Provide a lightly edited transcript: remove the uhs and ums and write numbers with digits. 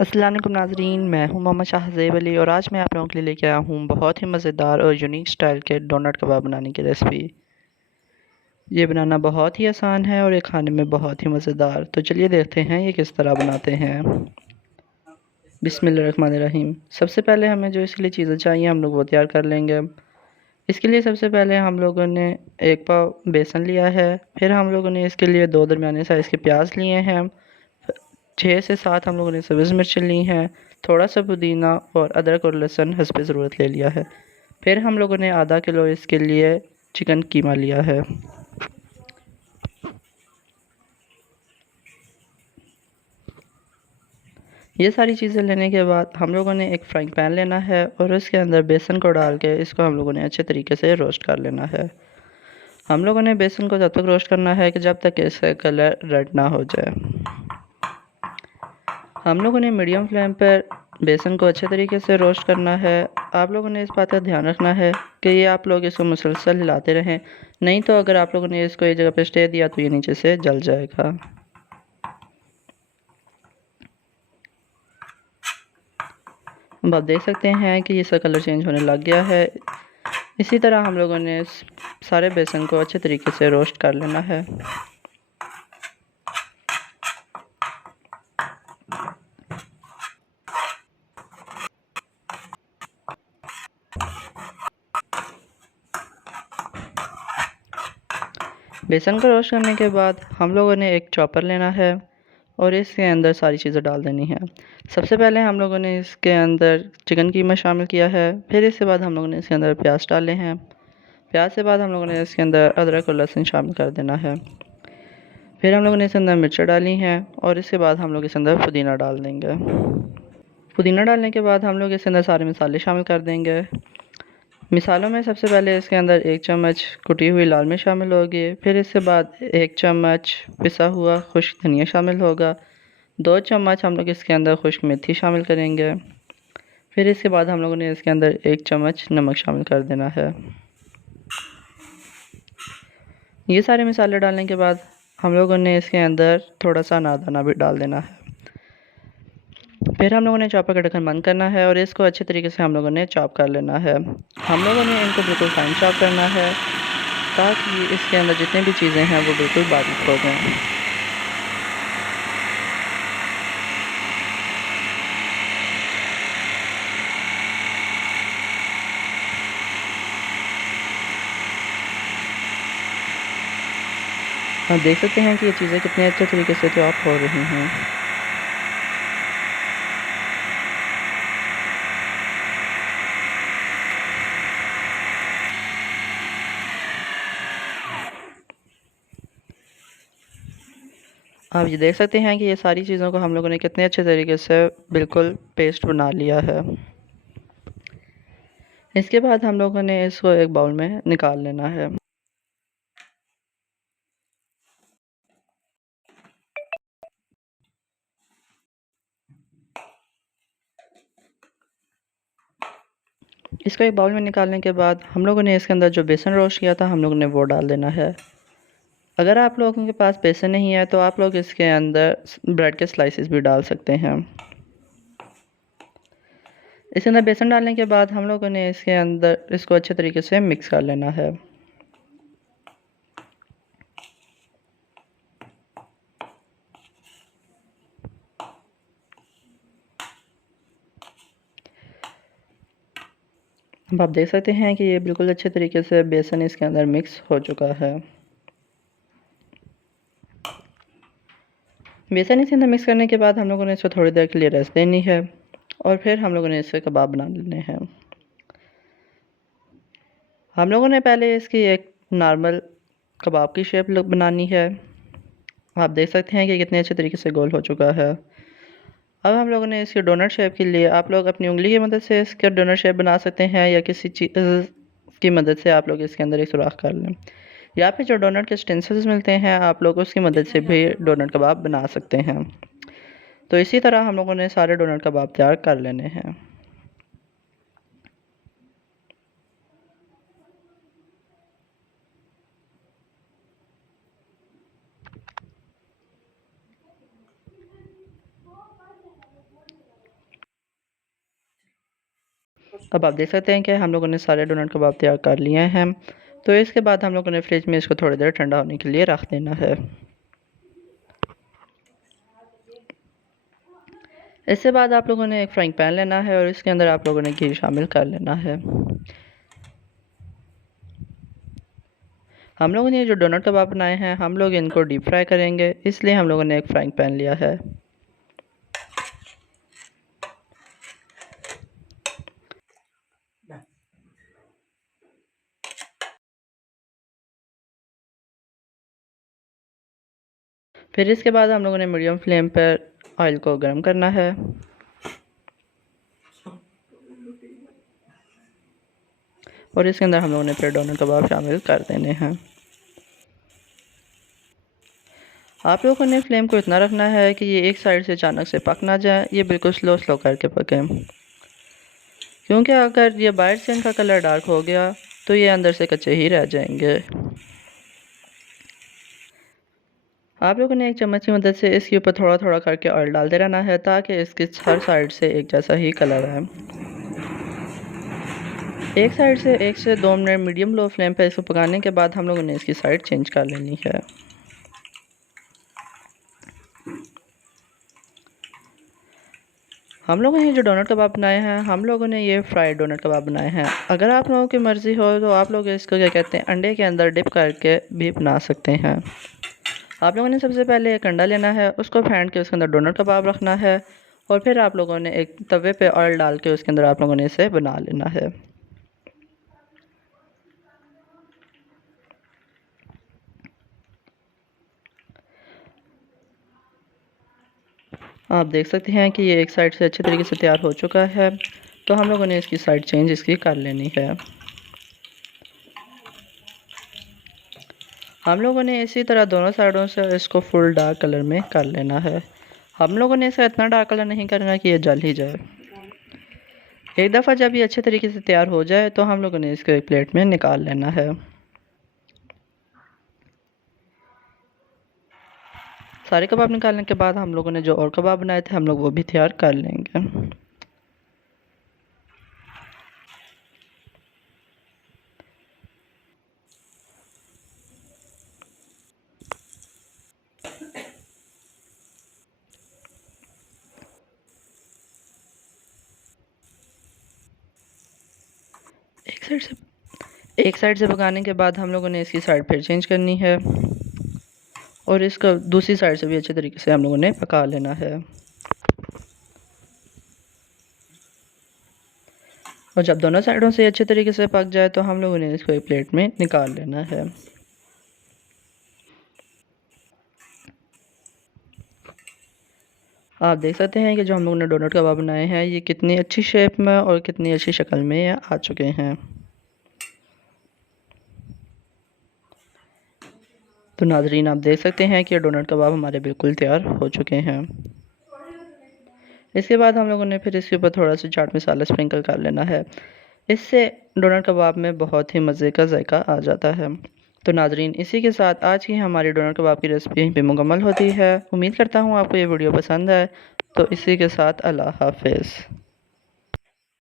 अस्सलाम वालेकुम नाज़रीन, मैं हूं मोहम्मद शाहज़ेब अली और आज मैं आप लोगों के लिए लेके आया हूं बहुत ही मज़ेदार और यूनिक स्टाइल के डोनट कबाब बनाने की रेसिपी। ये बनाना बहुत ही आसान है और ये खाने में बहुत ही मज़ेदार। तो चलिए देखते हैं ये किस तरह बनाते हैं। बिस्मिल्लाहिर्रहमानिर्रहीम। सबसे पहले हमें जो इसके लिए चीज़ें चाहिए हम लोग वो तैयार कर लेंगे। इसके लिए सबसे पहले हम लोगों ने 1 पाव बेसन लिया है। फिर हम लोगों ने इसके लिए 2 दरमियाने साइज़ के प्याज लिए हैं। 6 से 7 हम लोगों ने सब्ज़ मिर्च ली हैं। थोड़ा सा पुदीना और अदरक और लहसुन हस्बे ज़रूरत ले लिया है। फिर हम लोगों ने आधा किलो इसके लिए चिकन कीमा लिया है। ये सारी चीज़ें लेने के बाद हम लोगों ने एक फ्राइंग पैन लेना है और उसके अंदर बेसन को डाल के इसको हम लोगों ने अच्छे तरीके से रोस्ट कर लेना है। हम लोगों ने बेसन को जब तक रोस्ट करना है कि जब तक इसका कलर रेड ना हो जाए। हम लोगों ने मीडियम फ्लेम पर बेसन को अच्छे तरीके से रोस्ट करना है। आप लोगों ने इस बात का ध्यान रखना है कि ये आप लोग इसको मुसलसल हिलाते रहें, नहीं तो अगर आप लोगों ने इसको एक जगह पे स्टे दिया तो ये नीचे से जल जाएगा। अब आप देख सकते हैं कि इसका कलर चेंज होने लग गया है। इसी तरह हम लोगों ने सारे बेसन को अच्छे तरीके से रोस्ट कर लेना है। बेसन को रोस्ट करने के बाद हम लोगों ने एक चॉपर लेना है और इसके अंदर सारी चीज़ें डाल देनी है। सबसे पहले हम लोगों ने इसके अंदर चिकन कीमा शामिल किया है। फिर इसके बाद हम लोगों ने इसके अंदर प्याज डाले हैं। प्याज के बाद हम लोगों ने इसके अंदर अदरक और लहसुन शामिल कर देना है। फिर हम लोगों ने इसके अंदर मिर्च डाली हैं और इसके बाद हम लोग इसके अंदर पुदीना डाल देंगे। पुदीना डालने के बाद हम लोग इसके अंदर सारे मसाले शामिल कर देंगे। मिसालों में सबसे पहले इसके अंदर 1 चम्मच कुटी हुई लाल मिर्च शामिल होगी। फिर इसके बाद 1 चम्मच पिसा हुआ खुश्क धनिया शामिल होगा। 2 चम्मच हम लोग इसके अंदर खुश्क मेथी शामिल करेंगे। फिर इसके बाद हम लोगों ने इसके अंदर 1 चम्मच नमक शामिल कर देना है। ये सारे मसाले डालने के बाद हम लोगों ने इसके अंदर थोड़ा सा अनारदाना भी डाल देना है। फिर हम लोगों ने चॉपर का ढक्कन बंद करना है और इसको अच्छे तरीके से हम लोगों ने चॉप कर लेना है। हम लोगों ने इनको बिल्कुल फाइन चॉप करना है ताकि इसके अंदर जितनी भी चीज़ें हैं वो बिल्कुल बारीक हो जाएं। आप देख सकते हैं कि ये चीज़ें कितने अच्छे तरीके से चॉप हो रही हैं। आप ये देख सकते हैं कि ये सारी चीज़ों को हम लोगों ने कितने अच्छे तरीके से बिल्कुल पेस्ट बना लिया है। इसके बाद हम लोगों ने इसको एक बाउल में निकाल लेना है। इसको एक बाउल में निकालने के बाद हम लोगों ने इसके अंदर जो बेसन रोस्ट किया था हम लोगों ने वो डाल देना है। अगर आप लोगों के पास बेसन नहीं है तो आप लोग इसके अंदर ब्रेड के स्लाइसेस भी डाल सकते हैं। इसके अंदर बेसन डालने के बाद हम लोगों ने इसके अंदर इसको अच्छे तरीके से मिक्स कर लेना है। अब आप देख सकते हैं कि ये बिल्कुल अच्छे तरीके से बेसन इसके अंदर मिक्स हो चुका है। बेसन इसके अंदर मिक्स करने के बाद हम लोगों ने इसको थोड़ी देर के लिए रेस्ट देनी है और फिर हम लोगों ने इससे कबाब बना लेने हैं। हम लोगों ने पहले इसकी एक नॉर्मल कबाब की शेप बनानी है। आप देख सकते हैं कि कितने अच्छे तरीके से गोल हो चुका है। अब हम लोगों ने इसके डोनट शेप के लिए आप लोग अपनी उंगली की मदद से इसका डोनट शेप बना सकते हैं या किसी चीज़ की मदद से आप लोग इसके अंदर एक सुराख कर लें, या फिर जो डोनट के स्टेंसिल्स मिलते हैं आप लोग उसकी मदद से भी डोनट कबाब बना सकते हैं। तो इसी तरह हम लोगों ने सारे डोनट कबाब तैयार कर लेने हैं। अब आप देख सकते हैं कि हम लोगों ने सारे डोनट कबाब तैयार कर लिए हैं। तो इसके बाद हम लोगों ने फ्रिज में इसको थोड़ी देर ठंडा होने के लिए रख देना है। इसके बाद आप लोगों ने एक फ्राइंग पैन लेना है और इसके अंदर आप लोगों ने घी शामिल कर लेना है। हम लोगों ने जो डोनट कबाब बनाए हैं हम लोग इनको डीप फ्राई करेंगे, इसलिए हम लोगों ने एक फ्राइंग पैन लिया है। फिर इसके बाद हम लोगों ने मीडियम फ्लेम पर ऑयल को गर्म करना है और इसके अंदर हम लोगों ने फिर डोनट कबाब शामिल कर देने हैं। आप लोगों ने फ्लेम को इतना रखना है कि ये एक साइड से अचानक से पक ना जाए, ये बिल्कुल स्लो स्लो करके पकें, क्योंकि अगर ये बाहर से इनका कलर डार्क हो गया तो ये अंदर से कच्चे ही रह जाएंगे। आप लोगों ने एक चम्मच की मदद से इसके ऊपर थोड़ा थोड़ा करके ऑयल डालते रहना है ताकि इसके हर साइड से एक जैसा ही कलर आए। एक साइड से 1 से 2 मिनट मीडियम लो फ्लेम पर इसको पकाने के बाद हम लोगों ने इसकी साइड चेंज कर लेनी है। हम लोगों ने जो डोनट कबाब बनाए हैं हम लोगों ने ये फ्राइड डोनट कबाब बनाए हैं। अगर आप लोगों की मर्ज़ी हो तो आप लोग इसको क्या कहते हैं अंडे के अंदर डिप करके भी बना सकते हैं। आप लोगों ने सबसे पहले एक अंडा लेना है, उसको फेंट के उसके अंदर डोनट कबाब रखना है और फिर आप लोगों ने एक तवे पे ऑयल डाल के उसके अंदर आप लोगों ने इसे बना लेना है। आप देख सकते हैं कि ये एक साइड से अच्छे तरीके से तैयार हो चुका है, तो हम लोगों ने इसकी साइड चेंज इसकी कर लेनी है। हम लोगों ने इसी तरह दोनों साइडों से इसको फुल डार्क कलर में कर लेना है। हम लोगों ने इसे इतना डार्क कलर नहीं करना कि ये जल ही जाए। एक दफ़ा जब ये अच्छे तरीके से तैयार हो जाए तो हम लोगों ने इसको एक प्लेट में निकाल लेना है। सारे कबाब निकालने के बाद हम लोगों ने जो और कबाब बनाए थे हम लोग वो भी तैयार कर लेंगे। एक साइड से पकाने के बाद हम लोगों ने इसकी साइड फिर चेंज करनी है और इसका दूसरी साइड से भी अच्छे तरीके से हम लोगों ने पका लेना है। और जब दोनों साइडों से अच्छे तरीके से पक जाए तो हम लोगों ने इसको एक प्लेट में निकाल लेना है। आप देख सकते हैं कि जो हम लोगों ने डोनट कबाब बनाए हैं ये कितनी अच्छी शेप में और कितनी अच्छी शक्ल में आ चुके हैं। तो नाज़रीन आप देख सकते हैं कि ये डोनट कबाब हमारे बिल्कुल तैयार हो चुके हैं। इसके बाद हम लोगों ने फिर इसके ऊपर थोड़ा सा चाट मसाला स्प्रिंकल कर लेना है। इससे डोनट कबाब में बहुत ही मज़े का जायका आ जाता है। तो नाज़रीन इसी के साथ आज की हमारी डोनट कबाब की रेसिपी यहीं पे मुकम्मल होती है। उम्मीद करता हूँ आपको ये वीडियो पसंद आए। तो इसी के साथ अल्लाह हाफ़िज़।